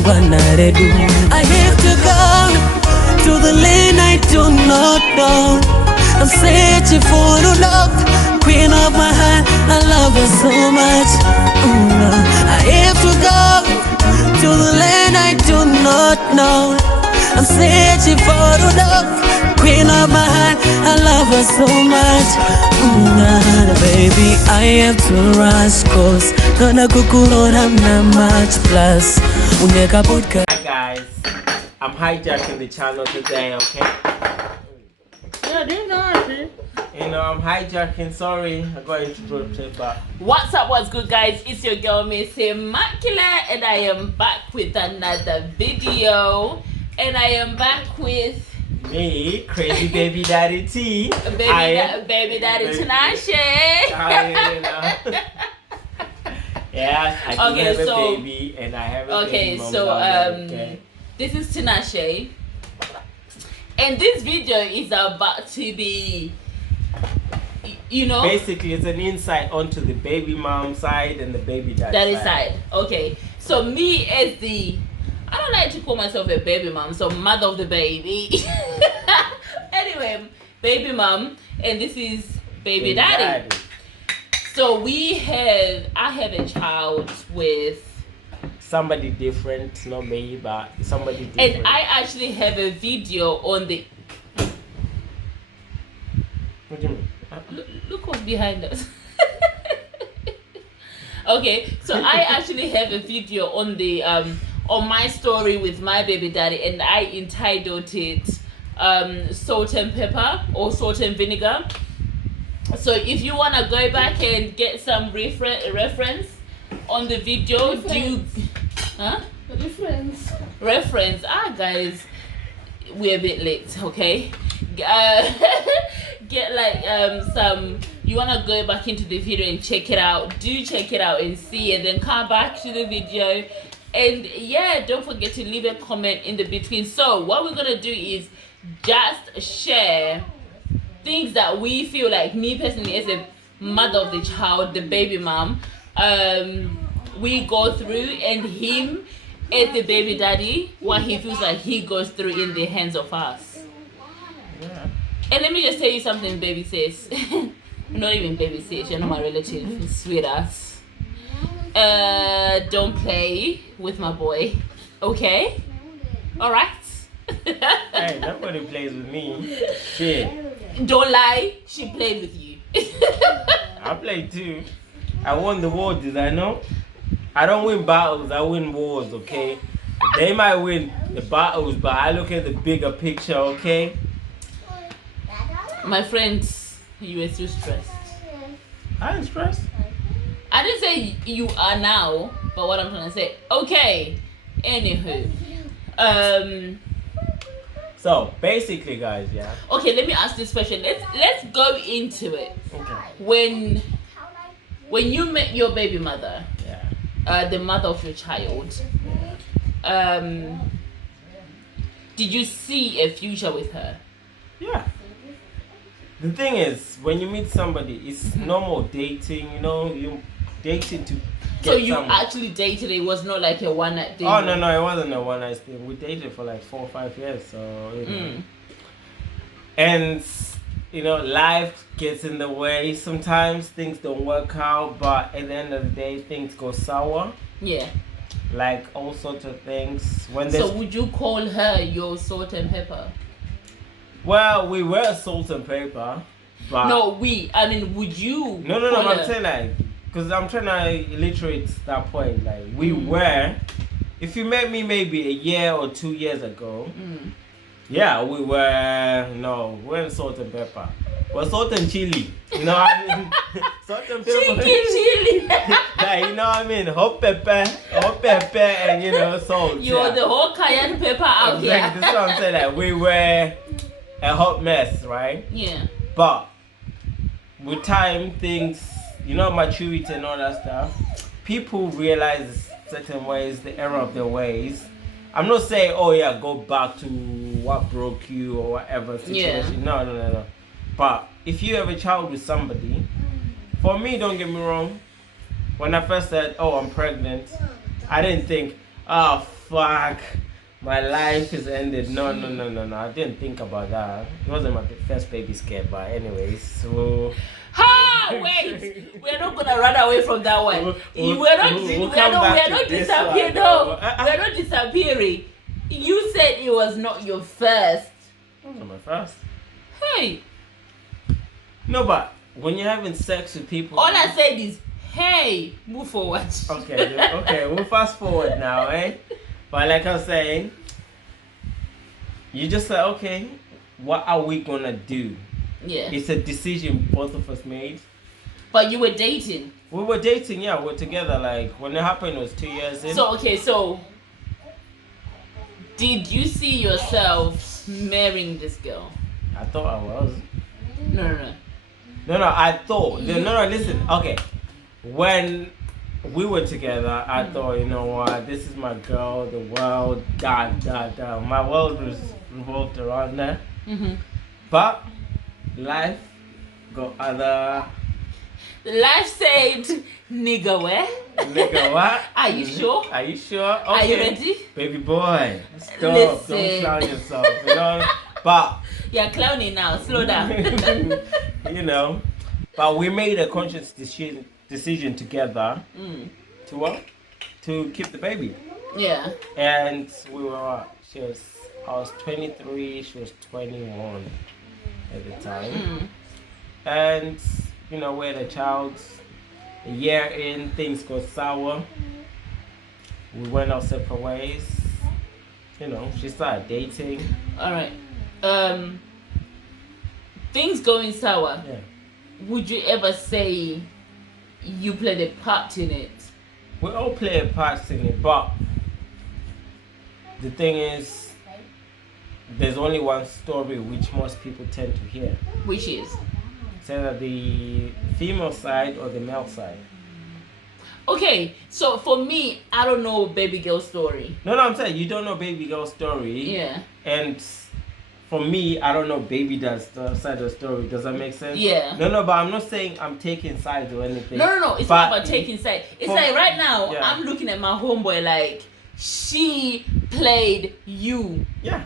I have to go to the land I do not know. I'm searching for the love, queen of my heart. I love her so much. I have to go to the land I do not know. I'm searching for the love, queen of my heart. I love her so much. Baby, I have to rush, cause gonna kukulon I'm not much plus. Hi guys, I'm hijacking the channel today, okay? Yeah, do you know actually? You know, I'm hijacking, sorry, I got interrupted, but... What's up, what's good guys? It's your girl Miss Immaculate and I am back with another video. And I am back with... me, Crazy Baby Daddy T. Baby Daddy Tinashe. Yeah, I do have a baby and I have a baby mom. Okay. This is Tinashe. And this video is about to be, you know, basically it's an insight onto the baby mom side and the baby daddy side. Okay, so me as the, I don't like to call myself a baby mom, so mother of the baby. Anyway, baby mom, and this is baby daddy. So I have a child with somebody different, not me, but somebody different. And I actually have a video on the... What do you mean? Look what's behind us. Okay, so I actually have a video on the on my story with my baby daddy, and I entitled it Salt and Pepper or Salt and Vinegar. So if you want to go back and get some reference on the video, reference. Guys, we're a bit late, okay? Get like some, you want to go back into the video and check it out. Do check it out and see, and then come back to the video. And yeah, don't forget to leave a comment in the between. So what we're gonna do is just share things that we feel like, me personally as a mother of the child, the baby mom, we go through, and him as the baby daddy, what he feels like he goes through in the hands of us. Yeah. And let me just tell you something, baby sis. Not even baby sis, you're not my relative, sweetheart. Don't play with my boy, okay? Alright? Hey, nobody plays with me. Shit. Don't lie, she played with you. I play too. I won the war, did I know? I don't win battles, I win wars, okay? They might win the battles, but I look at the bigger picture, okay? My friends, you were too stressed. I ain't stressed. I didn't say you are now, but what I'm trying to say. Okay. Anywho. So basically, guys, yeah. Okay, let me ask this question. Let's go into it. Okay. When you met your baby mother, yeah, the mother of your child, did you see a future with her? Yeah. The thing is, when you meet somebody, it's normal dating, you know, you dating to get so you someone. actually dated, it was not like a one night thing? Oh, no, it wasn't a one night thing. We dated for like 4 or 5 years, so, you know. And, you know, life gets in the way. Sometimes things don't work out, but at the end of the day, things go sour. Yeah. Like all sorts of things. So would you call her your salt and pepper? Well, we were salt and pepper, but... No, I mean, would you... No, I'm saying like... Because I'm trying to illustrate that point. Like, we were... If you met me maybe a year or 2 years ago... Yeah, we were... No, we weren't salt and pepper. We're salt and chili. You know what I mean? Salt and pepper. Chili. Like, you know what I mean? Hot pepper, and, you know, salt. You're the whole cayenne pepper out here. That's what I'm saying. Like, we were... a hot mess, right? Yeah. But with time, things, you know, maturity and all that stuff, people realize certain ways, the error of their ways. I'm not saying, oh yeah, go back to what broke you or whatever situation. Yeah. No. But if you have a child with somebody, for me, don't get me wrong, when I first said, oh, I'm pregnant, I didn't think, oh fuck, my life is ended. No. I didn't think about that. It wasn't my first baby scare, but anyways, so. Wait, we're not gonna run away from that one. We're not disappearing. No, we're not disappearing. You said it was not your first. It wasn't my first. Hey. No, but when you're having sex with people, all I said is, hey, move forward. Okay, we'll fast forward now, eh? But like I was saying, you just say, okay, what are we gonna do? Yeah. It's a decision both of us made. But you were dating? We were dating, yeah. We're together. Like, when it happened, it was 2 years in. So, did you see yourself marrying this girl? I thought I was. No, I thought. No, listen. Okay. When we were together, I thought, you know what, this is my girl, the world, My world was revolved around her. Mm-hmm. But life got other. Life said, nigga, where? Nigga, what? Are you sure? Are you sure? Okay. Are you ready? Baby boy, stop. Listen. Don't clown yourself, you know? But. You're clowning now, slow down. You know. But we made a conscious decision together to what? To keep the baby. Yeah. And we were, I was 23, she was 21 at the time. And, you know, we had a child. A year in, things got sour. We went our separate ways. You know, she started dating. All right. Things going sour. Yeah. Would you ever say you played a part in it? We all play a part in it, but the thing is, there's only one story which most people tend to hear. Which is? It's either the female side or the male side. Okay, so for me, I don't know baby girl story. No, I'm saying you don't know baby girl story. Yeah. And for me, I don't know baby dad's side of the story. Does that make sense? Yeah. No, but I'm not saying I'm taking sides or anything. No. It's not about taking sides. It's like right now, yeah. I'm looking at my homeboy like, she played you. Yeah.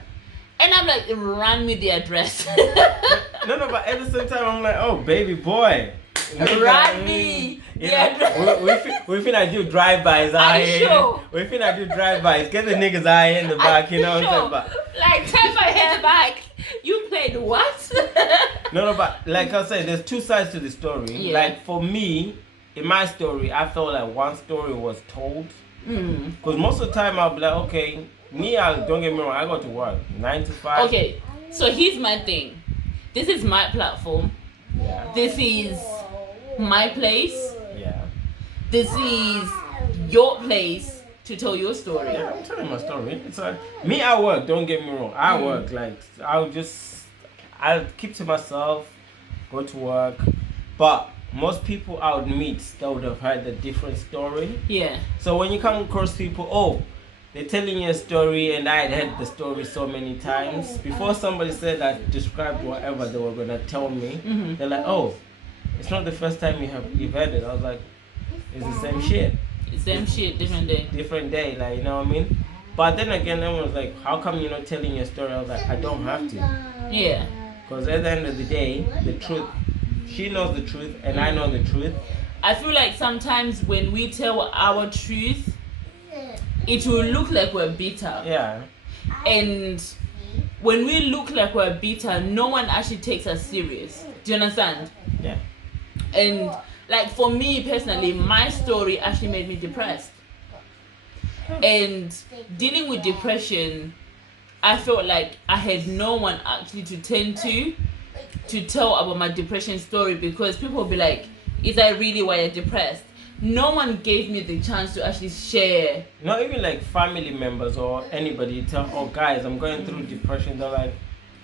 And I'm like, run me the address. No, but at the same time, I'm like, oh, baby boy. Run me. Yeah. We finna do drive-bys out here. Sure? We finna do drive-bys. Get the niggas out here in the back, you know what I'm saying? But like, turn my head back. You played what? No, but like I said, there's two sides to the story. Yeah. Like for me, in my story, I felt like one story was told. Because most of the time I'll be like, okay, don't get me wrong, I go to work 9 to 5. Okay, so here's my thing. This is my platform. Yeah. This is my place. Yeah. This is your place to tell your story. Yeah, I'm telling my story. It's like me at work, don't get me wrong. I work, like I'll keep to myself, go to work. But most people I would meet, they would have heard a different story. Yeah. So when you come across people, they're telling you a story and I had heard the story so many times. Before somebody said that described whatever they were gonna tell me, they're like, oh, it's not the first time you've heard it. I was like, it's the same shit. Same shit, different day. Different day, like, you know what I mean? But then again, everyone was like, how come you're not telling your story? I was like, I don't have to. Yeah. Because at the end of the day, the truth, she knows the truth and I know the truth. I feel like sometimes when we tell our truth, it will look like we're bitter. Yeah. And when we look like we're bitter, no one actually takes us serious. Do you understand? Yeah. And like for me personally, my story actually made me depressed. And dealing with depression, I felt like I had no one actually to turn to tell about my depression story, because people will be like, is that really why you're depressed? No one gave me the chance to actually share. Not even like family members or anybody tell, oh guys, I'm going through depression. They're like,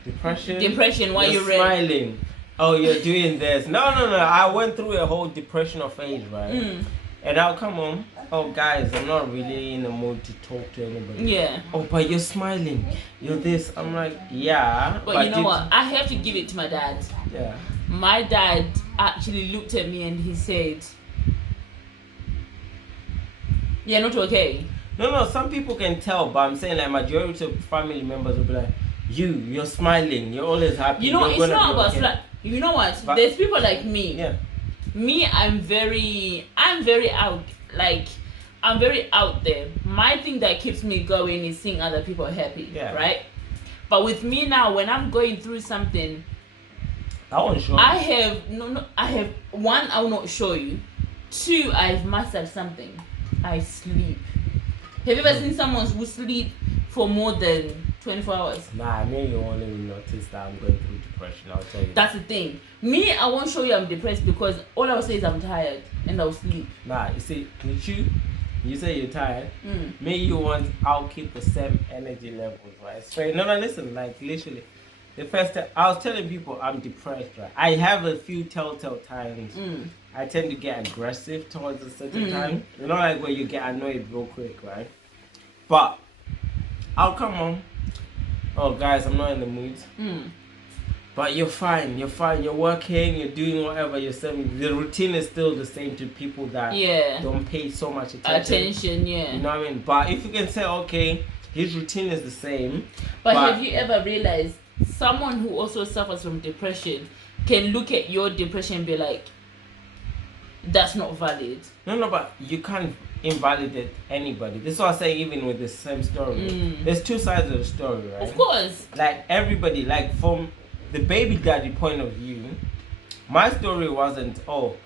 depression, why you're you smiling? Oh, you're doing this. No, I went through a whole depressional phase, right? And I'll come home, oh guys, I'm not really in the mood to talk to anybody. Yeah. Oh, but you're smiling, you're this. I'm like, yeah. But you know what, I have to give it to my dad. Yeah. My dad actually looked at me and he said, you're not okay. No, some people can tell, but I'm saying like majority of family members will be like, you're smiling, you're always happy. You know, you're it's gonna not be about okay. you know what? But- There's people like me. Yeah. Me, I'm very out. Like, I'm very out there. My thing that keeps me going is seeing other people happy. Yeah. Right. But with me now, when I'm going through something, I won't show I you. have I have one, I will not show you. Two, I've mastered something. I sleep. Have you ever seen someone who sleep for more than 24 hours? Nah, I mean you only notice that I'm going through depression. I'll tell you. That's the thing. Me, I won't show you I'm depressed because all I'll say is I'm tired and I'll sleep. Nah, you see, with you say you're tired. Mm. Me, I'll keep the same energy levels, right? Straight. No, listen, like literally. The first time I was telling people I'm depressed, right? I have a few telltale times. I tend to get aggressive towards a certain time. You know, like where you get annoyed real quick, right? But I'll come on. Oh, guys, I'm not in the mood. But you're fine. You're working. You're doing whatever you're saying. The routine is still the same to people that don't pay so much attention. Yeah. You know what I mean? But if you can say, okay, his routine is the same. But have you ever realized someone who also suffers from depression can look at your depression and be like, that's not valid? No, but you can't invalidate anybody. This is what I say, even with the same story. There's two sides of the story, right? Of course. Like everybody, like from the baby daddy point of view, my story wasn't, oh,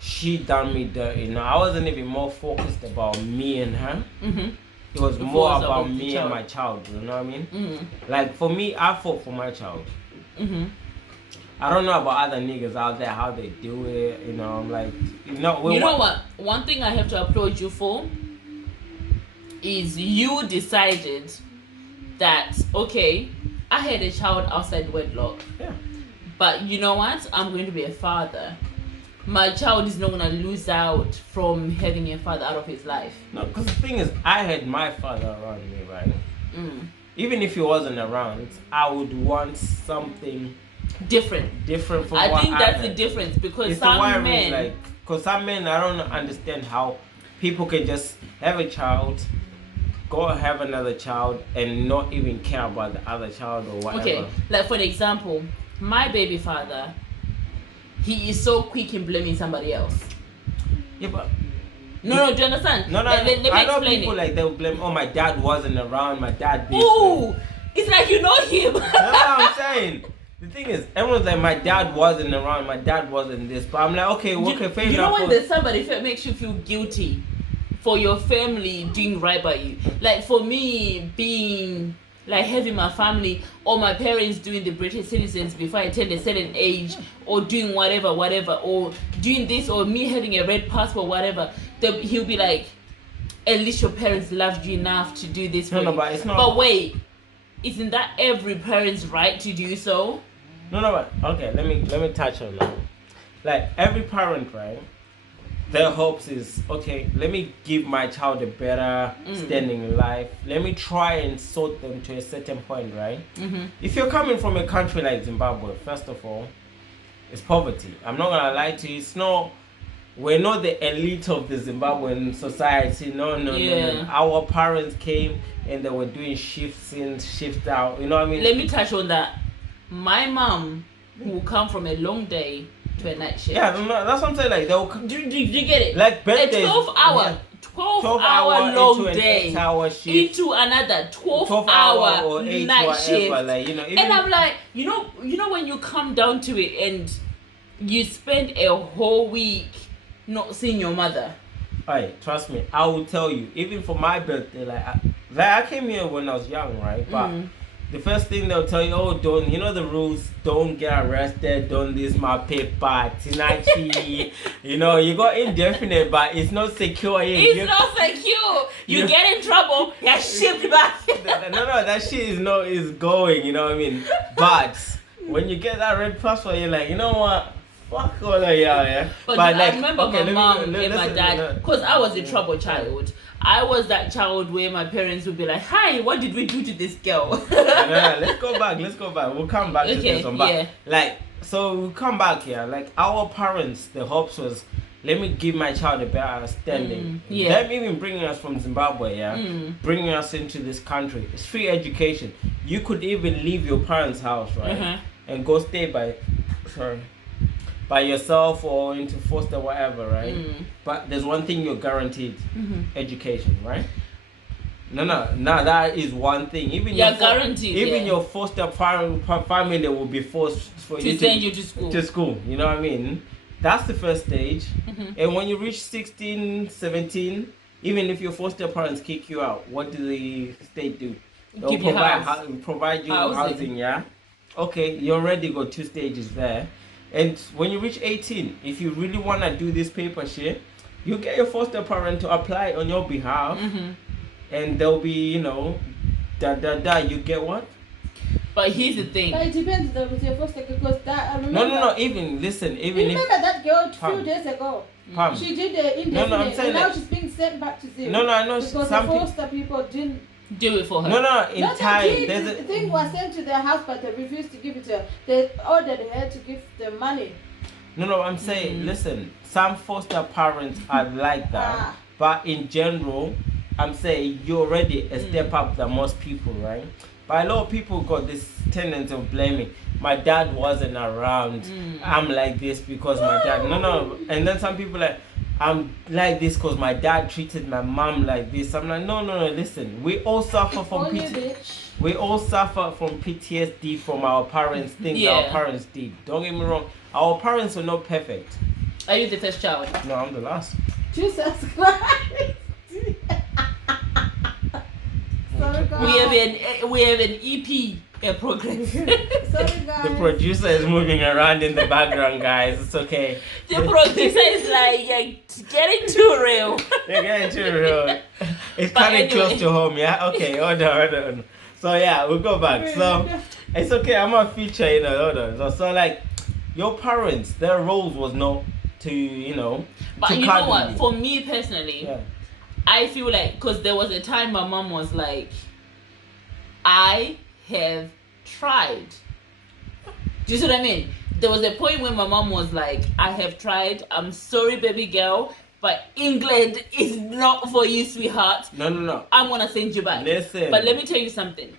she done me dirty. No, I wasn't even more focused about me and her. It was more about me and my child. You know what I mean? Like for me, I fought for my child. I don't know about other niggas out there how they do it. You know, I'm like, you know what? One thing I have to applaud you for is you decided that, okay, I had a child outside wedlock. Yeah. But you know what? I'm going to be a father. My child is not going to lose out from having a father out of his life. No, because the thing is, I had my father around me, right? Even if he wasn't around, I would want something different from I think that's the difference, because it's some men, like, because some men, I don't understand how people can just have a child, go have another child, and not even care about the other child or whatever. Okay, like for example, my baby father, he is so quick in blaming somebody else. Yeah, but no, do you understand? No, let me I know explain people it. like they'll blame. Oh, my dad wasn't around. My dad. Ooh, it's like you know him. That's what I'm saying. The thing is, everyone's like, my dad wasn't around, my dad wasn't this. But I'm like, okay, fair enough. You know when there's somebody that makes you feel guilty for your family doing right by you? Like for me, being like having my family or my parents doing the British citizens before I turned a certain age, or doing whatever, or doing this, or me having a red passport, whatever, he'll be like, at least your parents loved you enough to do this for you. But it's not. But wait, isn't that every parent's right to do so? No, but okay, let me touch on that. Like every parent, right? Their hopes is, okay, let me give my child a better standing in life. Let me try and sort them to a certain point, right? If you're coming from a country like Zimbabwe, first of all, it's poverty. I'm not gonna lie to you. We're not the elite of the Zimbabwean society. No. Our parents came and they were doing shifts in, shift out. You know what I mean? Let me touch on that. My mom will come from a long day to a night shift. Yeah, that's what I'm saying. Like they'll come. Do you get it? Like birthdays. A 12-hour long into day an 8-hour shift, into another 12-hour or 8 night whatever, shift. like, you know, even and I'm like, you know when you come down to it and you spend a whole week not seeing your mother. Alright, trust me, I will tell you. Even for my birthday, I came here when I was young, right? But the first thing they'll tell you, oh, don't, you know the rules, don't get arrested, don't lose my paper, tinachi. You know, you got indefinite, but it's not secure. It's not secure. You get in trouble, you're shipped back. No, that shit is going, you know what I mean? But when you get that red passport, you're like, you know what? Fuck all of y'all, yeah. But I remember my mom and my dad, because I was a trouble child. I was that child where my parents would be like, hi, what did we do to this girl? Let's go back. We'll come back to this one. But, yeah. like, so we'll come back here. Like, our parents, the hopes was, let me give my child a better standing. Yeah. Them even bringing us from Zimbabwe, bringing us into this country. It's free education. You could even leave your parents' house, right, and go stay by yourself or into foster whatever, right? But there's one thing you're guaranteed: education, right? No, that is one thing. Even you're guaranteed. Even your foster family will be forced for to you send you to school. To school, you know what I mean? That's the first stage. And when you reach 16, 17, even if your foster parents kick you out, what do the state do? They'll provide you housing, yeah? Okay, you already got 2 stages there. And when you reach 18, if you really want to do this paper shit, you get your foster parent to apply on your behalf. And there'll be, you know, you get what? But here's the thing. But it depends though with your foster, because that I remember. No. Even listen. Even remember that girl 2 days ago. She did the indefinite, I'm saying and now she's being sent back to zero. No, I know. Because some the foster people didn't do it for her. No. In not time, the thing was sent to their house, but they refused to give it to her. They ordered her to give them money. No. I'm saying, listen. Some foster parents are like that, but in general, I'm saying you're already a step up than most people, right? But a lot of people got this tendency of blaming. My dad wasn't around. I'm like this because my dad. No. And then some people like, I'm like this because my dad treated my mom like this. I'm like, no. Listen, we all suffer from We all suffer from PTSD from our parents. Things our parents did. Don't get me wrong. Our parents are not perfect. Are you the first child? No, I'm the last. Jesus Christ. We have an EP progress. Sorry, guys. The producer is moving around in the background, guys. It's okay. The producer is like, you're getting too real. You're getting too real. It's kind of close to home, yeah? Okay, hold on. So yeah, we'll go back. So it's okay, I'm a feature, you know, hold on. So like, your parents, their roles was not to, you know, but you know what? For me personally, I feel like, because there was a time my mom was like, I have tried. Do you see what I mean? There was a point when my mom was like, I have tried. I'm sorry, baby girl, but England is not for you, sweetheart. No. I'm going to send you back. Listen. But let me tell you something.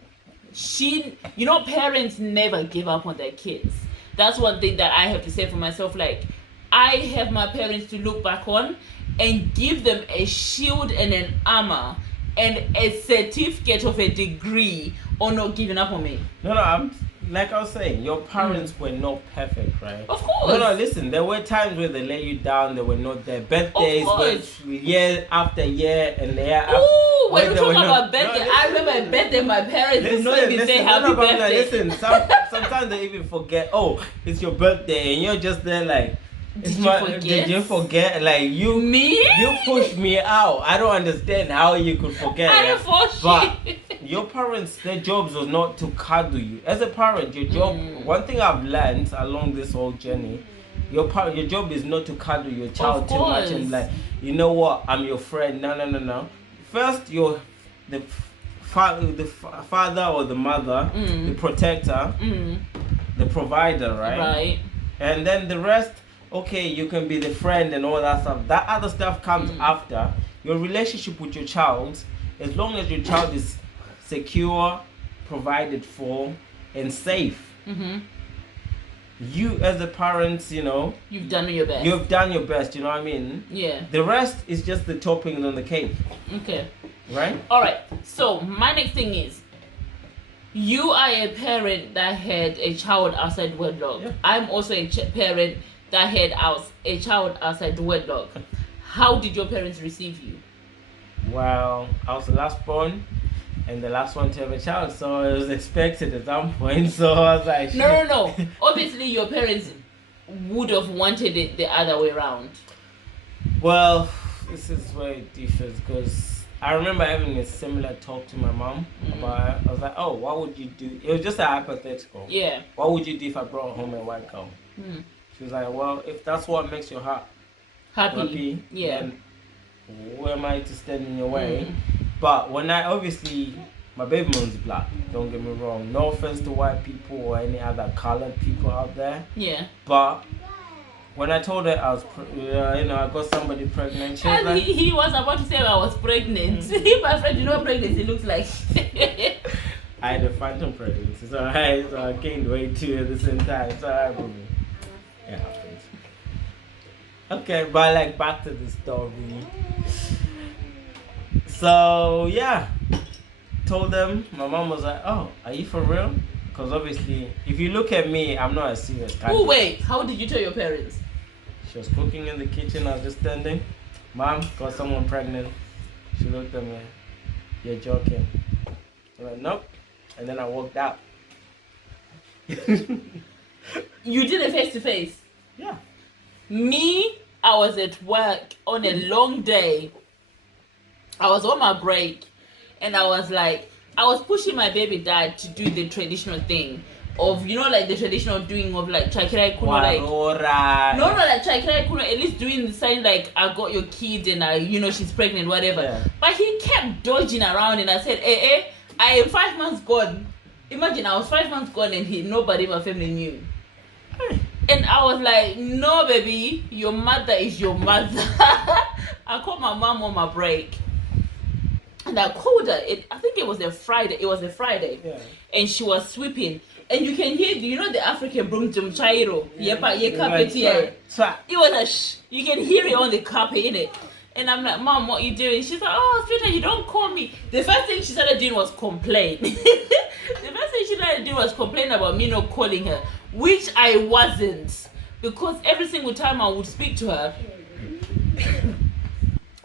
You know, parents never give up on their kids. That's one thing that I have to say for myself. Like, I have my parents to look back on and give them a shield and an armor and a certificate of a degree on not giving up on me. No, I'm like I was saying, your parents were not perfect, right? Of course. No, listen, there were times where they let you down, they were not there. Birthdays were year after year and year after. Ooh, when we talk about birthday, I remember a birthday my parents did not even say happy birthday. Listen, sometimes they even forget, oh, it's your birthday, and you're just there like, did you forget? Like you pushed me out. I don't understand how you could forget. I didn't force but your parents, their jobs was not to cuddle you. As a parent, your job. One thing I've learned along this whole journey, your job is not to cuddle your child too much and like, you know what? I'm your friend. No. First, the father or the mother, the protector, the provider, right? Right. And then the rest. Okay, you can be the friend and all that stuff. That other stuff comes after. Your relationship with your child, as long as your child is secure, provided for, and safe. You as a parent, you know, you've done your best. You've done your best, you know what I mean? Yeah. The rest is just the toppings on the cake. Okay. Right? Alright, so my next thing is, you are a parent that had a child outside wedlock. Yeah. I'm also a parent that had a child outside wedlock. How did your parents receive you? Well, I was the last born and the last one to have a child, so it was expected at some point. So I was like, no. Obviously, your parents would have wanted it the other way around. Well, this is where it differs, because I remember having a similar talk to my mom about. I was like, oh, what would you do? It was just a hypothetical. Yeah. What would you do if I brought home a white cow? She was like, well, if that's what makes your heart happy, then who am I to stand in your way? But when obviously, my baby mom's black, don't get me wrong. No offense to white people or any other colored people out there. Yeah. But when I told her I was, I got somebody pregnant, she was And like, he was about to say I was pregnant. My friend, you know what pregnancy looks like. I had a phantom pregnancy, so I gained weight too at the same time. So I mean, it happens. Okay, but like back to the story. So yeah, told them. My mom was like, "Oh, are you for real?" Because obviously, if you look at me, I'm not a serious guy. Oh wait, how did you tell your parents? She was cooking in the kitchen. I was just standing. Mom, got someone pregnant. She looked at me. You're joking. I'm like, nope. And then I walked out. You did it face to face. Yeah. Me, I was at work on a long day. I was on my break, and I was pushing my baby dad to do the traditional thing of, like the traditional doing of like chakira kuno, like like chakira kuno, at least doing the sign like I got your kid and she's pregnant, whatever. Yeah. But he kept dodging around, and I said, I am 5 months gone. Imagine I was 5 months gone and nobody in my family knew. And I was like, no, baby, your mother is your mother. I called my mom on my break. And I called her. I think it was a Friday. Yeah. And she was sweeping. And you can hear, the African broom jum chairo. Carpet here. It was a shh. You can hear it on the carpet, innit? And I'm like, Mom, what you doing? She's like, oh, sweetheart, you don't call me. The first thing she started doing was complain. The first thing she started doing was complain about me not calling her, which I wasn't. Because every single time I would speak to her,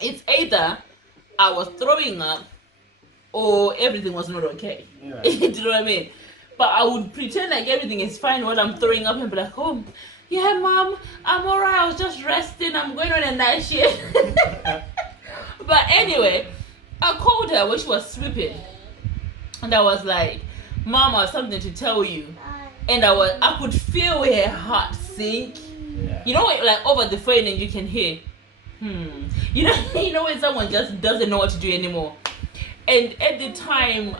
it's either I was throwing up or everything was not okay. Yeah. Do you know what I mean? But I would pretend like everything is fine while I'm throwing up and be like, oh, yeah, Mom, I'm alright. I was just resting. I'm going on a night shift. But anyway, I called her when she was sleeping, and I was like, Mom, I have something to tell you. And I could feel her heart sink. Yeah. Like over the phone, and you can hear, you know when someone just doesn't know what to do anymore. And at the time,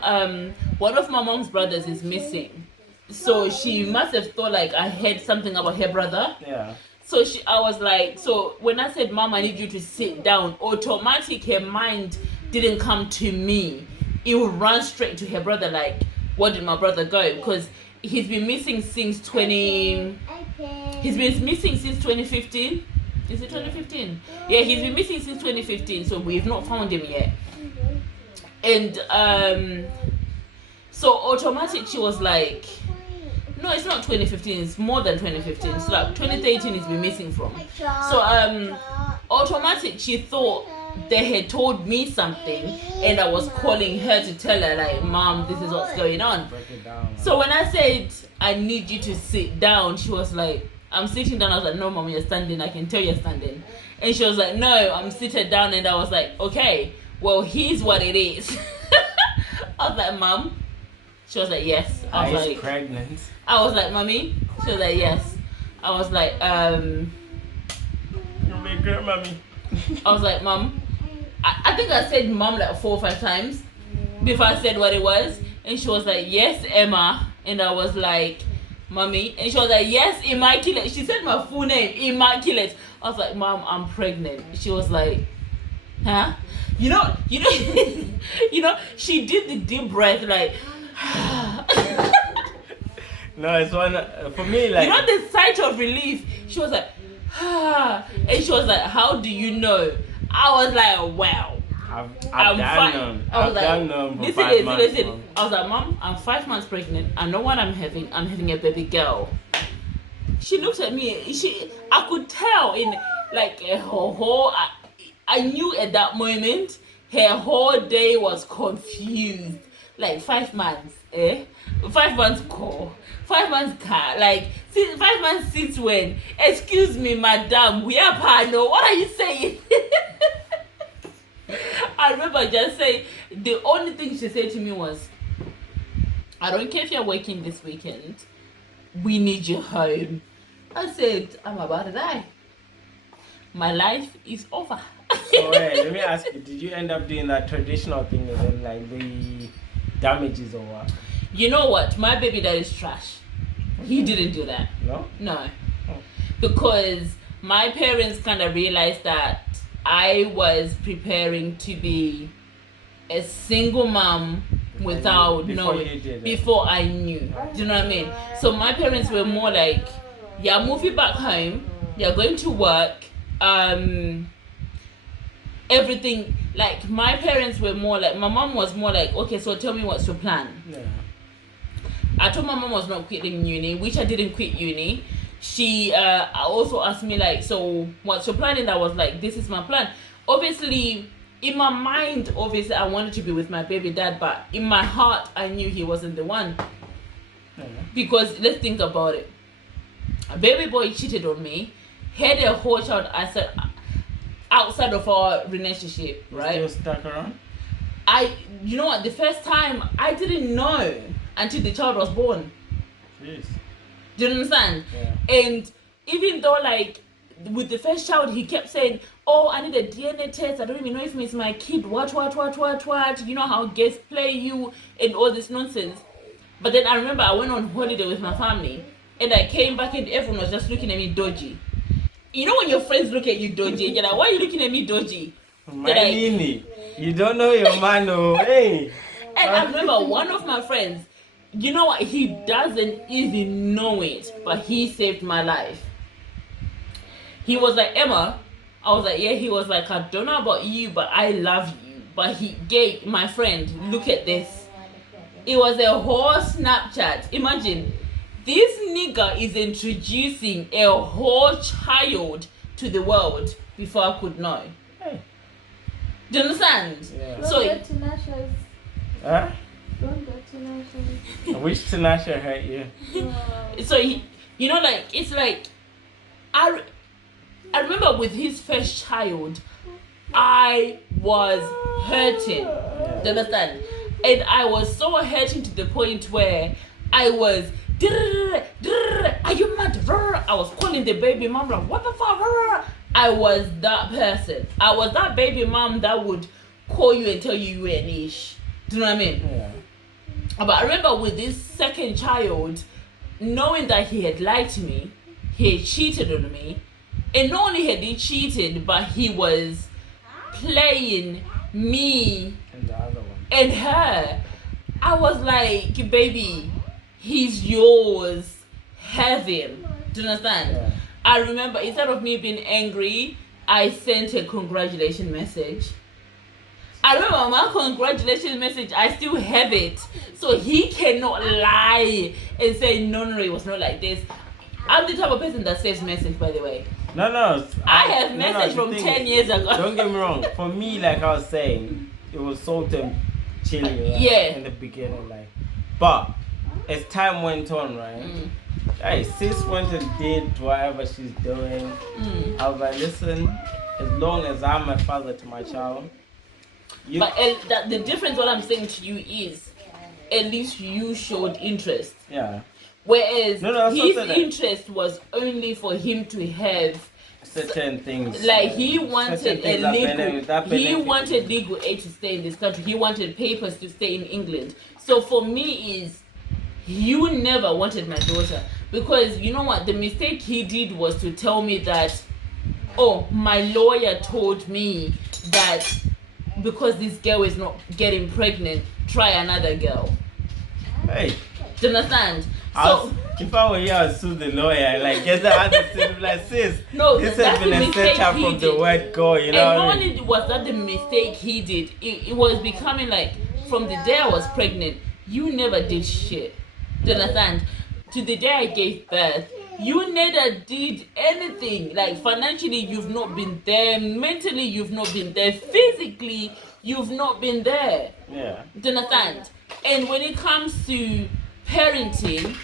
one of my mom's brothers is missing. So she must have thought like I heard something about her brother. Yeah. So I was like, so when I said, Mom, I need you to sit down, automatic her mind didn't come to me. It would run straight to her brother, like, where did my brother go? Because he's been missing since 2015. Is it 2015? Yeah, he's been missing since 2015, so we've not found him yet. And so automatic she was like, no, it's not 2015, it's more than 2015. So like 2013 he's been missing from. So automatic she thought they had told me something and I was calling her to tell her like, Mom, this is what's going on. Break it down. So when I said I need you to sit down, she was like, I'm sitting down. I was like, no, Mom, you're standing. I can tell you're standing. And she was like, no, I'm seated down. And I was like, okay, well, here's what it is. I was like, Mom. She was like, yes. I was like, pregnant. I was like, Mommy. She was like, yes. I was like, You're my grandmommy. I was like, Mom. I think I said Mom like 4 or 5 times before I said what it was. And she was like, yes, Emma. And I was like, Mommy. And she was like, yes, Immaculate. She said my full name, Immaculate. I was like, Mom, I'm pregnant. She was like, huh? You know, she did the deep breath like No, it's one for me like, the sight of relief. She was like, and she was like, how do you know? I was like, wow. I'm fine. I was like, listen. I was like, Mom, I'm 5 months pregnant. I know what I'm having. I'm having a baby girl. She looked at me. I could tell in like her whole. I knew at that moment her whole day was confused. Like 5 months, 5 months call, 5 months car. Like 5 months since when? Excuse me, madam. We are pano. What are you saying? I remember just saying, the only thing she said to me was, I don't care if you're working this weekend, we need you home. I said, I'm about to die. My life is over. So wait, let me ask you, did you end up doing that traditional thing and then like the damages or what? You know what? My baby dad is trash. He didn't do that. No? No. Oh. because my parents kind of realized that I was preparing to be a single mom without knowing before I knew. Do you know what I mean? So my parents were more like, yeah, moving back home, you're going to work, everything. Like my parents were more like, my mom was more like, okay, so tell me what's your plan. Yeah. I told my mom I was not quitting uni, which I didn't quit uni. She also asked me like, so what's your plan? And I was like, this is my plan. Obviously, in my mind, obviously I wanted to be with my baby dad, but in my heart I knew he wasn't the one. Because let's think about it. A baby boy cheated on me, had a whole child outside of our relationship, right? Still stuck around? You know what, the first time I didn't know until the child was born. Jeez. Do you understand? Yeah. And even though like with the first child he kept saying, oh, I need a DNA test, I don't even know if it's my kid, what, you know how guests play you and all this nonsense. But then I remember I went on holiday with my family and I came back and everyone was just looking at me dodgy. You know when your friends look at you dodgy and you're like, why are you looking at me dodgy? My Nini, you don't know your man, oh, hey. And I remember one of my friends, you know what, he doesn't even know it, but he saved my life. He was like, Emma, I was like, yeah. He was like, I don't know about you, but I love you. But he gave my friend, look at this. It was a whole Snapchat. Imagine, this nigga is introducing a whole child to the world before I could know. Hey. Do you understand? Yeah. Don't So, get Tinasha's. Huh? Don't get Tinasha's. I wish Tinasha hurt you. so he, you know, like, it's like, I remember with his first child, I was hurting. Do you understand? And I was so hurting to the point where I was, are you mad? I was calling the baby mom, like, what the fuck? I was that person. I was that baby mom that would call you and tell you were an ish. Do you know what I mean? Yeah. But I remember with this second child, knowing that he had lied to me, he had cheated on me, and not only had he cheated, but he was playing me And the other one. and her. I was like, baby, he's yours. Have him. Do you understand? Yeah. I remember instead of me being angry, I sent a congratulations message. I remember my congratulations message, I still have it. So he cannot lie and say, no, it was not like this. I'm the type of person that saves message, by the way. No. I have message from 10 years ago. Don't get me wrong. For me, like I was saying, it was salt and chili, right? Yeah. In the beginning, like. But as time went on, right? Hey, sis went and did whatever she's doing. I was like, listen, as long as I'm a father to my child. But the difference, what I'm saying to you is, at least you showed interest. Yeah. Whereas his that. interest was only for him to have Certain things. like he wanted legal legal aid to stay in this country. He wanted papers to stay in England. So for me is, you never wanted my daughter, because you know what, the mistake he did was to tell me that, oh, my lawyer told me that because this girl is not getting pregnant, try another girl. Hey. Do you understand? If I were here, I'd sue the lawyer. Like, get the other thing, like, sis. No, this that's has been the a setup mistake from the word go, you know. And not only was that the mistake he did, it was becoming like, from the day I was pregnant, you never did shit. Do you understand? To the day I gave birth, you never did anything. Like, financially, you've not been there. Mentally, you've not been there. Physically, you've not been there. Yeah. Do you understand? And when it comes to parenting,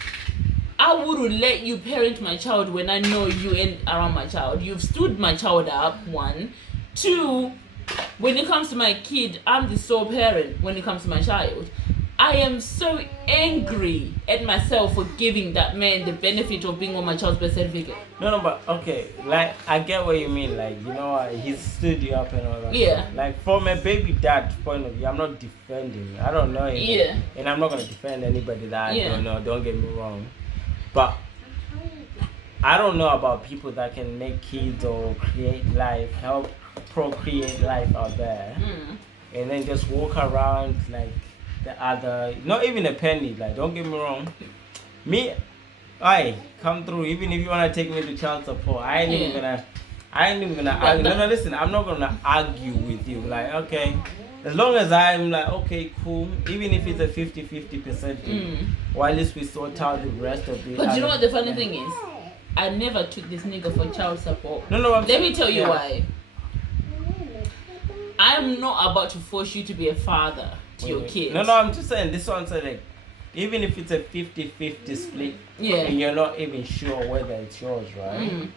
I wouldn't let you parent my child when I know you ain't around my child. You've stood my child up, 1. 2, when it comes to my kid, I'm the sole parent when it comes to my child. I am so angry at myself for giving that man the benefit of being on my child's birth certificate. No, but okay, like, I get what you mean. Like, you know, he stood you up and all that. Yeah. Like, from a baby dad's point of view, I'm not defending. I don't know him. Yeah. And I'm not going to defend anybody that I Yeah. don't know. Don't get me wrong. But I don't know about people that can make kids or create life, help procreate life out there, and then just walk around like the other, not even a penny. Like, don't get me wrong, me, I come through. Even if you wanna take me to child support, I ain't even gonna argue. No, listen, I'm not gonna argue with you. Like, okay, as long as I'm like, okay, cool. Even if it's a 50-50%, or at least we sort out the rest of it. But you know what the funny thing is? I never took this nigga for child support. No, let me tell you why. I'm not about to force you to be a father to your kids. No, I'm just saying, this one said like, even if it's a 50-50 split, and you're not even sure whether it's yours, right?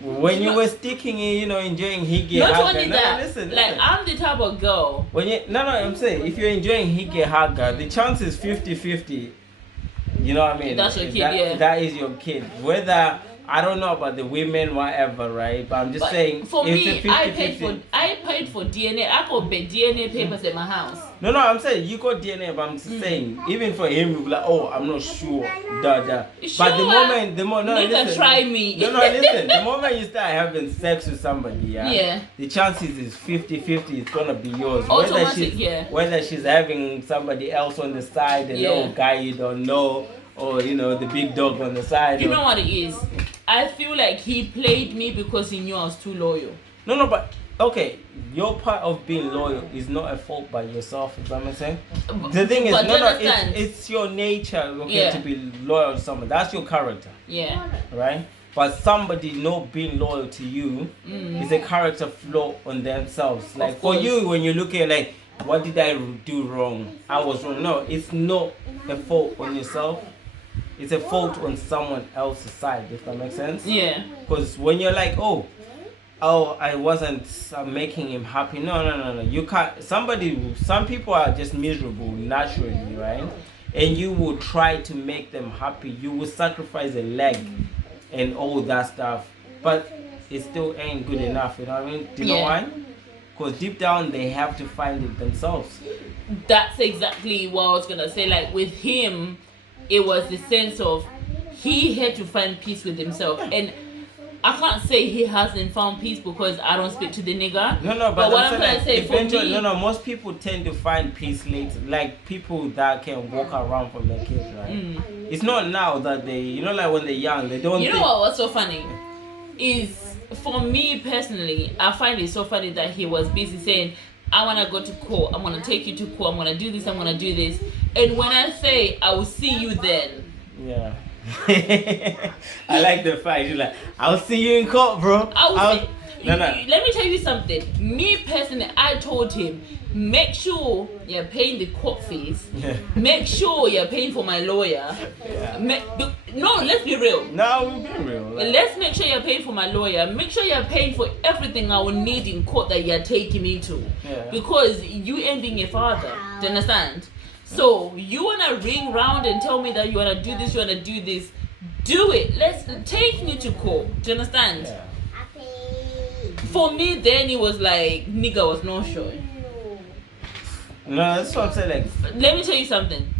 When you were sticking in, you know, enjoying hige not haga. only that, Listen. Like, I'm the type of girl. When you, I'm saying, if you're enjoying hige haga, the chance is 50-50. You know what I mean? That's your kid, That is your kid. Whether, I don't know about the women, whatever, right? But I'm just saying, for me, it's a 50-50. I paid for DNA. I got DNA papers at my house. No, I'm saying you got DNA, but I'm just saying, even for him, you'll be like, oh, I'm not sure. But Sure, the moment, listen, try me. Listen, the moment you start having sex with somebody, the chances is 50-50 it's gonna be yours. Whether she's having somebody else on the side, a little guy you don't know, or you know, the big dog on the side. You know what it is? I feel like he played me because he knew I was too loyal. No, but okay, your part of being loyal is not a fault by yourself. If that makes sense. The thing is, it's your nature, to be loyal to someone. That's your character. Yeah. Right. But somebody not being loyal to you is a character flaw on themselves. Like for you, when you look at like, what did I do wrong? I was wrong. No, it's not a fault on yourself. It's a fault on someone else's side. If that makes sense. Yeah. Because when you're like, oh, I wasn't making him happy. No. You can't. Some people are just miserable naturally, right? And you will try to make them happy. You will sacrifice a leg and all that stuff, but it still ain't good enough. You know what I mean? Do you know why? Because deep down they have to find it themselves. That's exactly what I was gonna say. Like with him, it was the sense of he had to find peace with himself, and I can't say he hasn't found peace because I don't speak to the nigga. No, but what I'm trying to say eventually, for me, most people tend to find peace later. Like people that can walk around from their kids, right? It's not now that they, you know, like when they're young, they don't. You know what was so funny is, for me personally, I find it so funny that he was busy saying, I want to go to court, I'm going to take you to court, I'm going to do this, I'm going to do this. And when I say, I will see you then. Yeah. I like the fact you're like, I'll see you in court, bro. Let me tell you something. Me personally, I told him, make sure you're paying the court fees. Make sure you're paying for my lawyer. No, let's be real. No, we'll be real. Let's make sure you're paying for my lawyer. Make sure you're paying for everything I will need in court that you're taking me to. Because you ain't being a father. Do you understand? So you wanna ring round and tell me that you wanna do this, you wanna do this. Do it. Let's take me to court. Do you understand? For me, then it was like nigga was not sure. No, that's what I'm saying. Like, let me tell you something.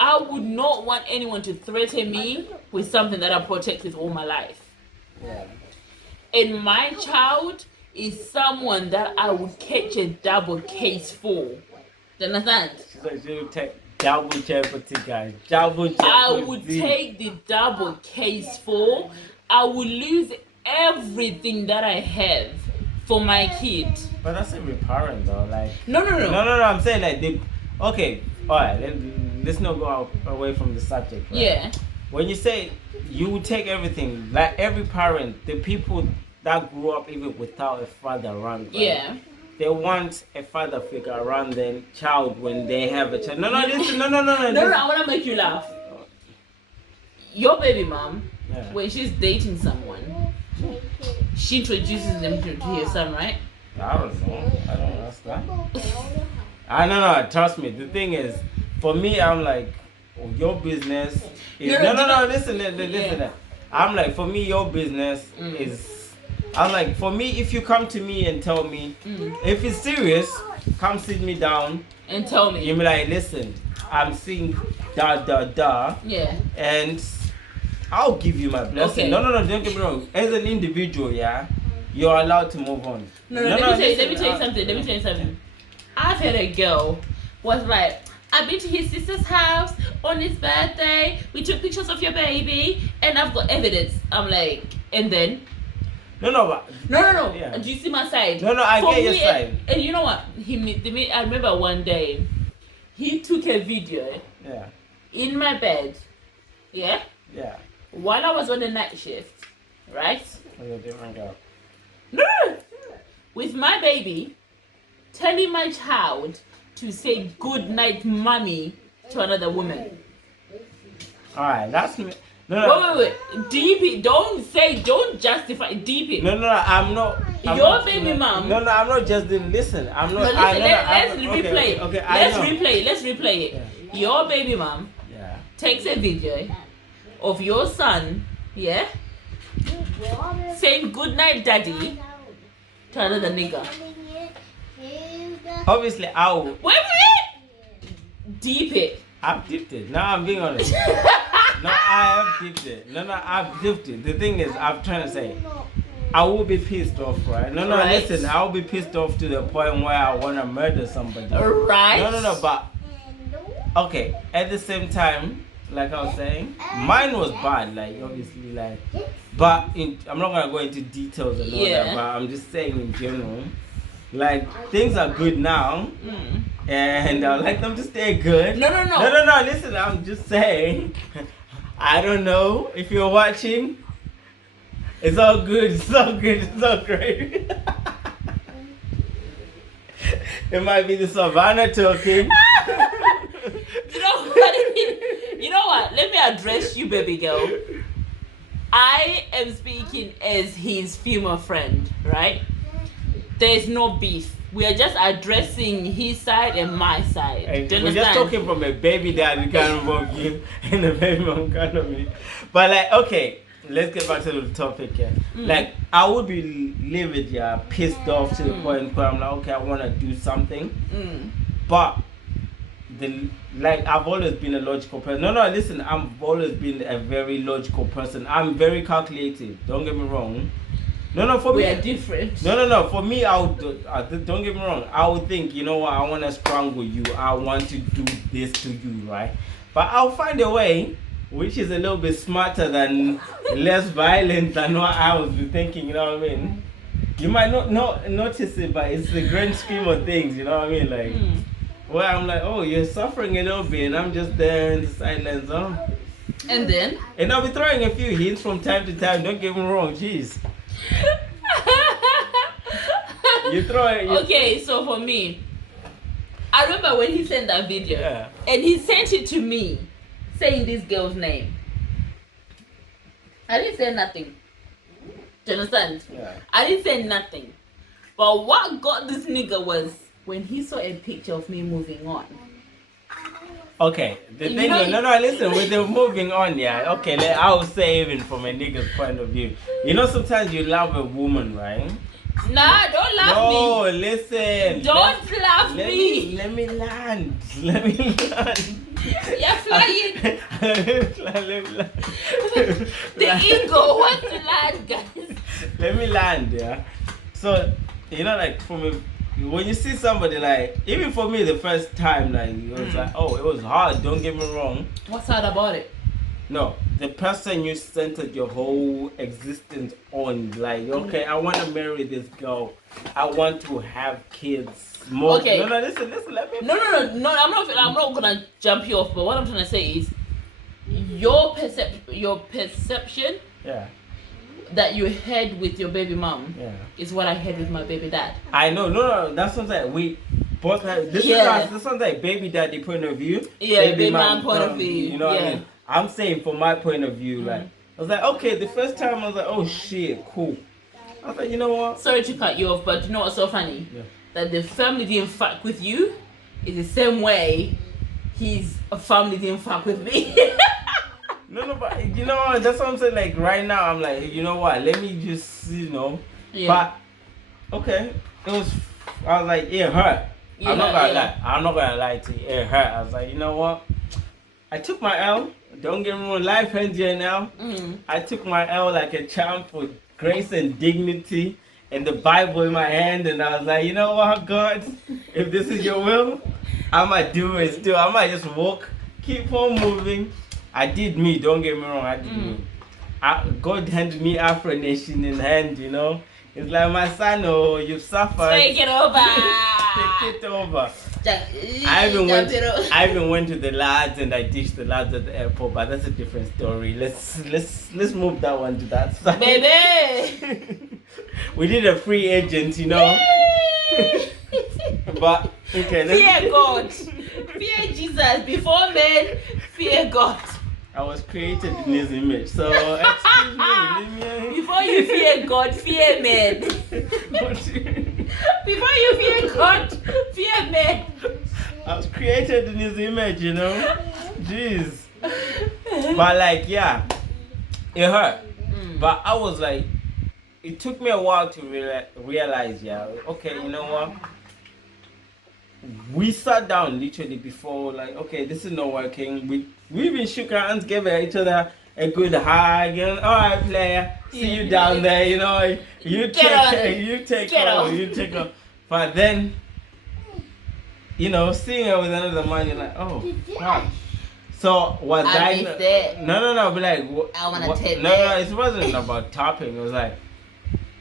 I would not want anyone to threaten me with something that I protected all my life. And my child is someone that I would catch a double case for. Do you understand? She's like, she would take double jeopardy, guys. Double jeopardy. I would take the double case for. I would lose everything that I have for my kid. But that's every parent though. Like No. I'm saying like okay, alright, let's not go away from the subject, right? Yeah. When you say you would take everything, like every parent, the people that grew up even without a father around, right? Yeah. They want a father figure around their child when they have a child. No, listen, no. I wanna make you laugh. Your baby mom, when she's dating someone, she introduces them to her son, right? I don't know. I don't ask that. I know. Trust me. The thing is, for me, I'm like, your business is listen. I'm like, for me, your business is. I'm like, for me, if you come to me and tell me, if it's serious, come sit me down and tell me. You be like, listen, I'm seeing da. Yeah. And I'll give you my blessing. Okay. No, don't get me wrong. As an individual, yeah, you're allowed to move on. No, let me tell you something. I've had a girl was like, I've been to his sister's house on his birthday. We took pictures of your baby, and I've got evidence. I'm like, and then. No. Yeah. Do you see my side? No, I get your side. And you know what? I remember one day, he took a video. Yeah. In my bed. Yeah. Yeah. While I was on the night shift, right? Oh, you're a different girl. No. With my baby, telling my child to say good night, mommy, to another woman. All right, that's me. No. Wait. Deep it. Don't justify. Deep it. No, I'm not. Your baby mom. No, I'm not just listen. I'm not. No, listen, let's replay it. Okay, Let's replay it. Yeah. Your baby mom takes a video of your son, yeah, saying good night, daddy, to another nigga. Obviously, I will. Wait. Deep it. I've dipped it. No, I'm being honest. No, I have dipped it. No, I've dipped it. The thing is, I'm trying to say, I will be pissed off, right? No, right. Listen, I will be pissed off to the point where I want to murder somebody. Right. No, but okay. At the same time, like I was saying, mine was bad. Like obviously, like, but I'm not gonna go into details and all that. But I'm just saying in general, like things are good now. And I'd like them to stay good. No. Listen, I'm just saying. I don't know if you're watching. It's all good. It's all great. It might be the savannah talking. You know what? Let me address you, baby girl. I am speaking as his female friend, right? There's no beef. We are just addressing his side and my side. And do you we're understand? just talking from a baby daddy kind of view and a baby mom kind of view. But like, okay, let's get back to the topic here. Like, I would be livid, pissed off to the point where I'm like, okay, I want to do something. But I've always been a logical person. No, listen, I've always been a very logical person. I'm very calculated. Don't get me wrong. No, for me. We are different. No. For me, don't get me wrong. I would think, you know what, I want to strangle you. I want to do this to you, right? But I'll find a way, which is a little bit smarter than, less violent than what I was thinking, you know what I mean? You might not notice it, but it's the grand scheme of things, you know what I mean? Like, where I'm like, oh, you're suffering a little bit, and I'm just there in the silence, huh? And then? And I'll be throwing a few hints from time to time, don't get me wrong, jeez. You throw it. Okay, so for me, I remember when he sent that video, and he sent it to me, saying this girl's name. I didn't say nothing. Do you understand? Yeah. I didn't say nothing. But what got this nigga was when he saw a picture of me moving on. Okay, the thing is, listen, with the moving on, okay, I would say even from a nigga's point of view, you know, sometimes you love a woman, right? Nah, don't laugh me. No, listen. Don't laugh me. Let me land. You're flying. Let me land. The ego wants to land, guys. Let me land, So, you know, like, when you see somebody, like, even for me the first time, like, it was like, oh, it was hard, don't get me wrong. What's hard about it? No, the person you centered your whole existence on, like, okay, I want to marry this girl, I want to have kids. More. Okay. No, listen, let me. No, I'm not gonna jump you off, but what I'm trying to say is your perception that you had with your baby mom is what I had with my baby dad. I know, no, that's something we both have. This is something baby daddy point of view. Yeah, baby mom point of view. You know what I mean? I'm saying from my point of view, like, I was like, okay, the first time I was like, oh shit, cool. I was like, you know what? Sorry to cut you off, but you know what's so funny? Yeah. That the family didn't fuck with you is the same way his family didn't fuck with me. No, but you know what? That's what I'm saying. Like right now, I'm like, you know what? Let me just, But okay, it was. I was like, it hurt. I'm not gonna lie. I'm not gonna lie to you. It hurt. I was like, you know what? I took my L. Don't get me wrong, life ends here now. I took my L like a champ with grace and dignity and the Bible in my hand, and I was like, you know what, God, if this is your will, I might do it still. I might just walk, keep on moving. I did me, don't get me wrong, I did me. God handed me Afro Nation in hand, you know. It's like, my son, oh, you've suffered. Take it over. Take it over. I even went to the lads and I ditched the lads at the airport, but that's a different story. Let's move that one to that side. Baby. We did a free agent, you know. But okay, fear God. Fear Jesus. Before men, fear God. I was created in His image, so excuse me. Before you fear God, fear men. Before you fear God, fear men. I was created in His image, you know. Jeez. But like, yeah, it hurt. But I was like, it took me a while to realize, yeah, okay, you know what? We sat down literally before, like, okay, this is not working. We even shook hands, gave each other a good hug, and all right, player, see you down there, you know. You take on. But then, you know, seeing her with another man, you're like, oh, wow. So was no, but like, I wanna take no, it wasn't about topping. It was like,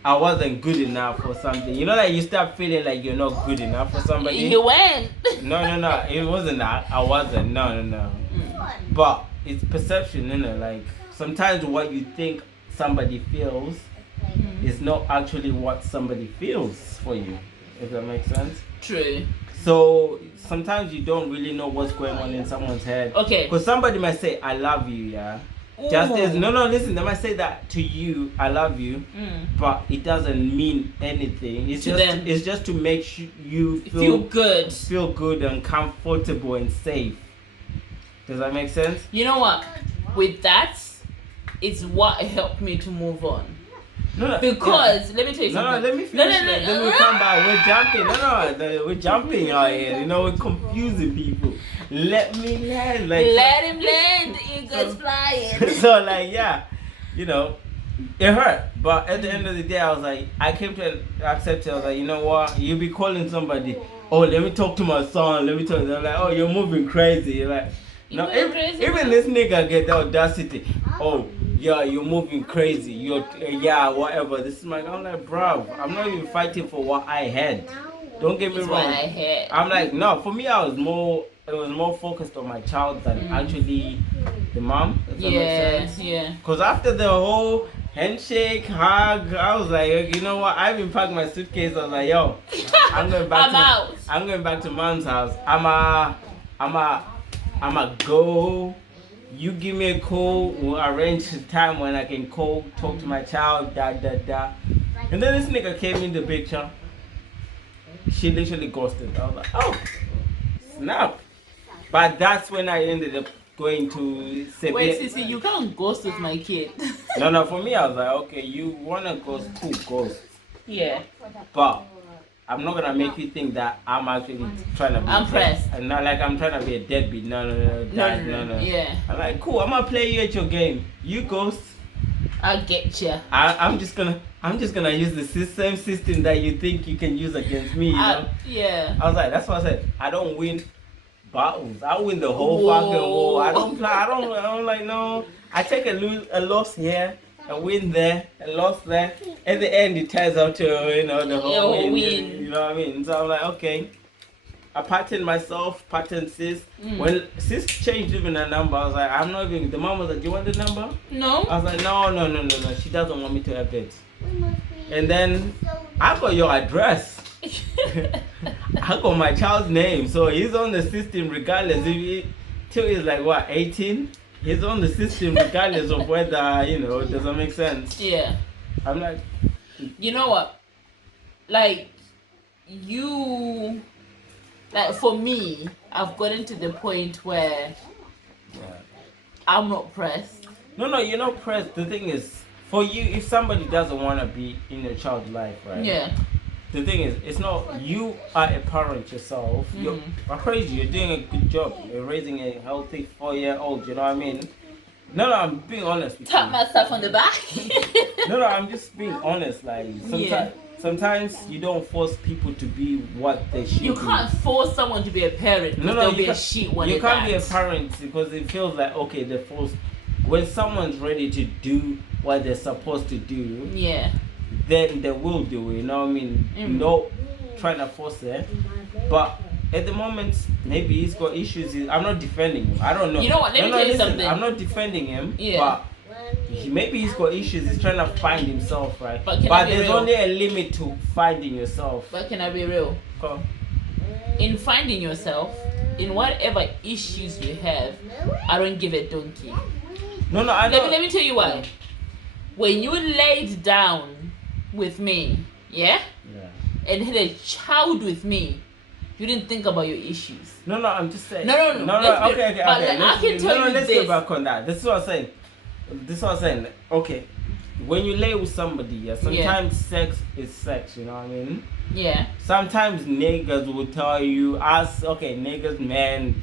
I wasn't good enough for something. You know, like you start feeling like you're not good enough for somebody. You went. No, it wasn't that. I wasn't. No. But it's perception, you know. Like sometimes what you think somebody feels is not actually what somebody feels for you. If that makes sense. True. So sometimes you don't really know what's going on in someone's head. Okay. Because somebody might say, "I love you," yeah. Just as listen, they might say that to you, I love you, but it doesn't mean anything. It's just to make you feel good and comfortable and safe. Does that make sense? You know what? With that, it's what helped me to move on. Because let me tell you something. Let me finish. Then we come back. We're jumping. We're jumping out here. You know, we're confusing people. Let me land. Like, let him land. Eagles flying. So like, yeah, you know, it hurt. But at the end of the day, I was like, I came to accept it. I was like, you know what? You be calling somebody. Oh, let me talk to my son. Let me talk. They're like, oh, you're moving crazy. You're like, no. Even this nigga get the audacity. Oh. Yeah, you're moving crazy. Whatever. This is my. I'm like, bruv, I'm not even fighting for what I had. Don't get me wrong. What I had. I'm like, no. For me, it was more focused on my child than actually the mom. If that makes sense. Yeah. Because after the whole handshake, hug, I was like, you know what? I even packed my suitcase. I was like, yo, I'm going back. I'm going back to mom's house. I'ma go. You give me a call, we'll arrange a time when I can call, talk to my child, And then this nigga came in the picture. She literally ghosted. I was like, oh, snap. But that's when I ended up going to say, wait, Sissy, you can't ghost with my kid. No, for me, I was like, okay, you wanna ghost, cool, ghost. Yeah. But I'm not gonna make you think that I'm actually trying to be. I'm pressed. And not like I'm trying to be a deadbeat. No. Yeah. I'm like, cool. I'm gonna play you at your game. You ghost. I'll get you. I'm just gonna use the same system that you think you can use against me. You know? Yeah. I was like, that's what I said. I don't win battles. I win the whole fucking war. I don't play. I don't like no. I take a loss here. A win there, a loss there. At the end, it turns out to, the whole win. You know what I mean? So I'm like, okay. I patterned myself, patterned sis. When sis changed even her number, I was like, I'm not even. The mom was like, do you want the number? No. I was like, no. She doesn't want me to have it. And then I got your address. I got my child's name. So he's on the system regardless. Till he's like, what, 18? He's on the system regardless of whether, does that make sense? Yeah. I'm like... You know what? Like, for me, I've gotten to the point where I'm not pressed. No, you're not pressed. The thing is, for you, if somebody doesn't want to be in your child's life, right? Yeah. the thing is, it's not you are a parent yourself. You're crazy. You're doing a good job. You're raising a healthy 4-year-old. You know what I mean? No, I'm being honest. Tap myself on the back. No, I'm just being honest. Like sometimes you don't force people to be what they should. You can't force someone to be a parent. No, they'll be a shit when you can't be a parent because it feels like okay, they're forced. When someone's ready to do what they're supposed to do, then they will do it. You know what I mean? No, trying to force it. But at the moment, maybe he's got issues. I'm not defending him. I don't know. You know what? Let me tell you something. I'm not defending him. But maybe he's got issues. He's trying to find himself, right? But there's only a limit to finding yourself. But can I be real? Come. In finding yourself, in whatever issues you have, I don't give a donkey. No, I know. Let me tell you why. When you laid down with me, and had a child with me, you didn't think about your issues. No, I'm just saying. No. Okay. I can tell you let's this. go back on that. This is what I'm saying. Okay. When you lay with somebody, sometimes sex is sex, you know what I mean? Yeah. Sometimes niggas will tell you, niggas, men,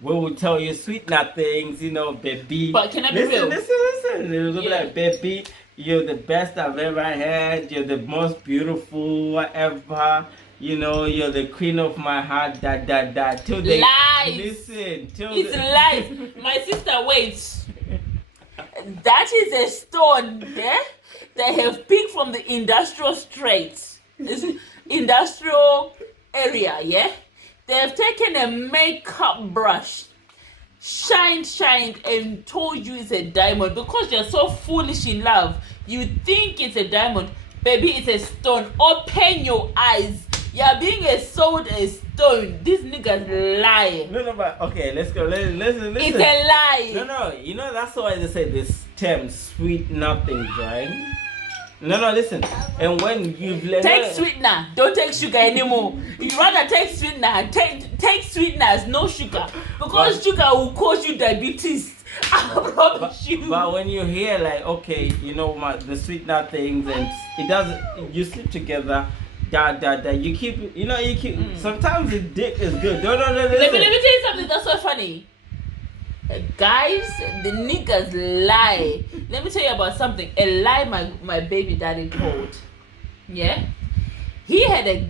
we will tell you sweet nothings, you know, baby. But can I be real? Listen. It will be like, baby, you're the best I've ever had. You're the most beautiful, whatever. You know, you're the queen of my heart, Till they lies. Listen. It's lies. My sister, wait. That is a stone, they have picked from the industrial straits. This industrial area, They have taken a makeup brush, shined, and told you it's a diamond because you're so foolish in love. You think it's a diamond, baby. It's a stone. Open your eyes. You're being sold a stone. These niggas lie. No, but okay, let's go. Listen. It's a lie. No. You know that's why they say this term "sweet nothings," right? No, listen. And when you've learned, take sweetener, don't take sugar anymore. You rather take sweetener. Take sweeteners, no sugar, because sugar will cause you diabetes. I promise you. But when you hear like, okay, you know the sweetener things, and it doesn't. You sleep together. You keep. Sometimes the dick is good. No. Let me tell you something that's so funny. Guys, the niggas lie. Let me tell you about something. A lie my baby daddy told. Yeah? He had a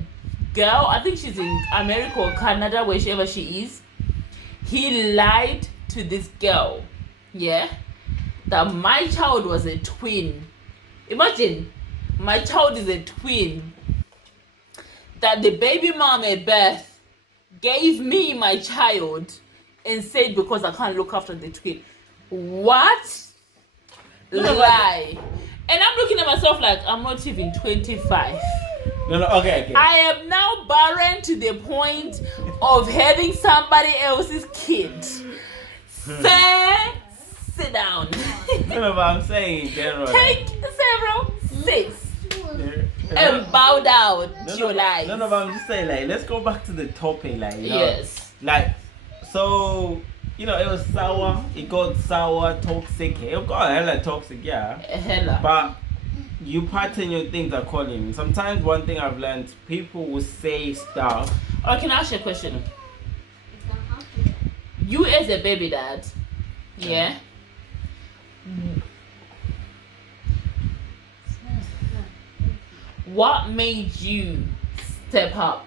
girl, I think she's in America or Canada, wherever she is. He lied to this girl. Yeah? That my child was a twin. Imagine, my child is a twin. That the baby mom at birth gave me my child and said because I can't look after the twin. What? Lie. And I'm looking at myself like I'm not even 25. No, okay. I am now barren to the point of having somebody else's kid. Sir, sit down. No, but I'm saying in general. Take several six. And bow down to your life. No, but I'm just saying, like, let's go back to the topic, like, you know, yes. Like, so, it was sour, it got sour, toxic, it got hella toxic, Hella. But you pattern your things accordingly. Sometimes one thing I've learned, people will say stuff. Oh, can I ask you a question? You as a baby dad, what made you step up?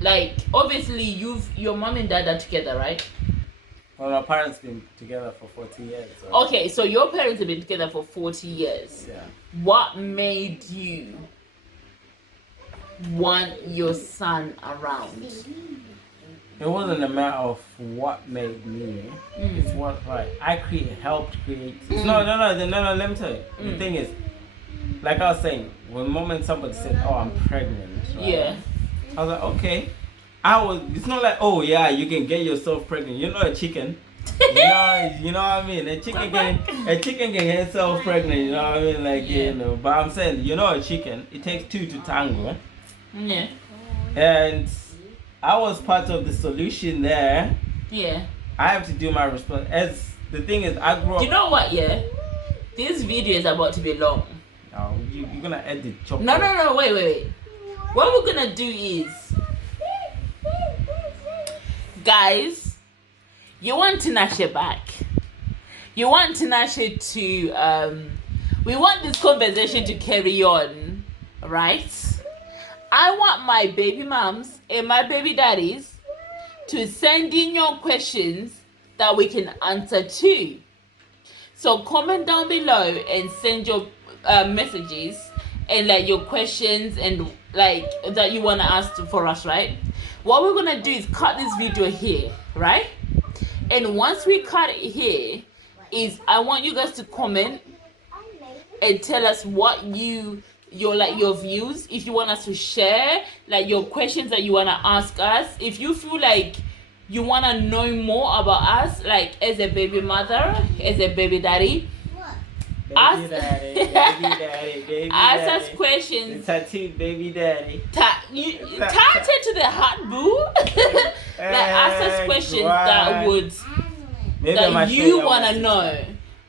Like, obviously your mom and dad are together, right? Well, my parents been together for 40 years. So. Okay, so your parents have been together for 40 years. Yeah. What made you want your son around? It wasn't a matter of what made me. It's what I helped create. No. Let me tell you. The thing is, like I was saying, when moment somebody said, "Oh, I'm pregnant," right? Yeah. I was like, okay. It's not like, oh yeah, you can get yourself pregnant. You're not a chicken. You know what I mean? A chicken can get itself pregnant. You know what I mean? Like But I'm saying, you're not a chicken. It takes two to tango. Yeah. And I was part of the solution there. Yeah. I have to do my response. As the thing is, I grew up. You know what? Yeah. This video is about to be long. Oh, you're gonna edit chocolate. No, wait. What we're gonna do is, guys, you want Tinashe back. You want Tinashe to, we want this conversation to carry on, right? I want my baby moms and my baby daddies to send in your questions that we can answer to. So comment down below and send your messages and like your questions and like that you want to ask for us, right? What we're gonna do is cut this video here, right? And once we cut it here, is I want you guys to comment and tell us what your views, if you want us to share like your questions that you want to ask us, if you feel like you want to know more about us, like as a baby mother, as a baby daddy, Baby daddy. ask us questions. Tattoo, baby daddy. Tap it to the heart, boo. Like ask us questions that would that you want to know,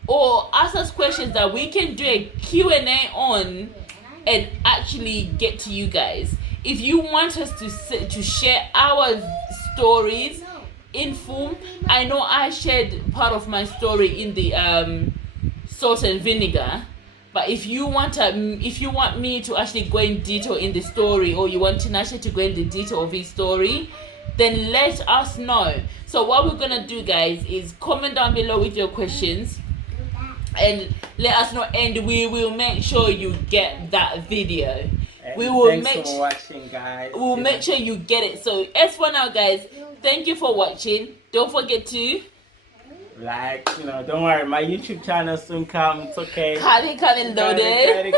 or ask us questions that we can do a Q&A on and actually get to you guys. If you want us to share our stories in full, I know I shared part of my story in the salt and vinegar, but if you want me to actually go in detail in the story, or you want Tinashe to go in the detail of his story, then let us know. So what we're gonna do, guys, is comment down below with your questions and let us know, and we will make sure you get that video. We will Thanks for watching, guys. We'll make sure you get it. So as for now, guys, thank you for watching. Don't forget to like, don't worry, my YouTube channel soon come. It's okay. Coming loaded.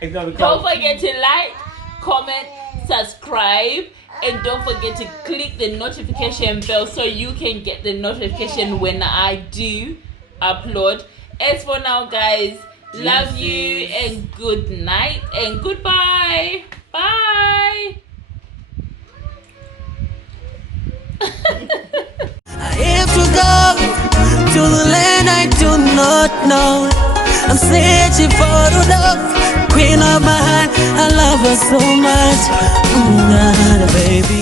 It's gonna be Don't forget to like, comment, subscribe, and don't forget to click the notification bell so you can get the notification when I do upload. As for now, guys, love you and good night and goodbye. Bye. I have to go to the land I do not know. I'm searching for the love, queen of my heart. I love her so much, baby.